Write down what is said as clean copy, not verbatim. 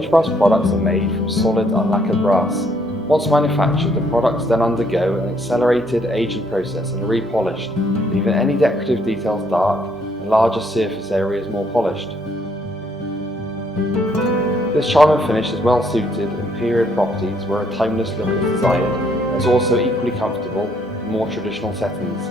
Aged brass products are made from solid unlacquered brass. Once manufactured, the products then undergo an accelerated aging process and are repolished, leaving any decorative details dark and larger surface areas more polished. This charming finish is well suited in period properties where a timeless look is desired and is also equally comfortable in more traditional settings.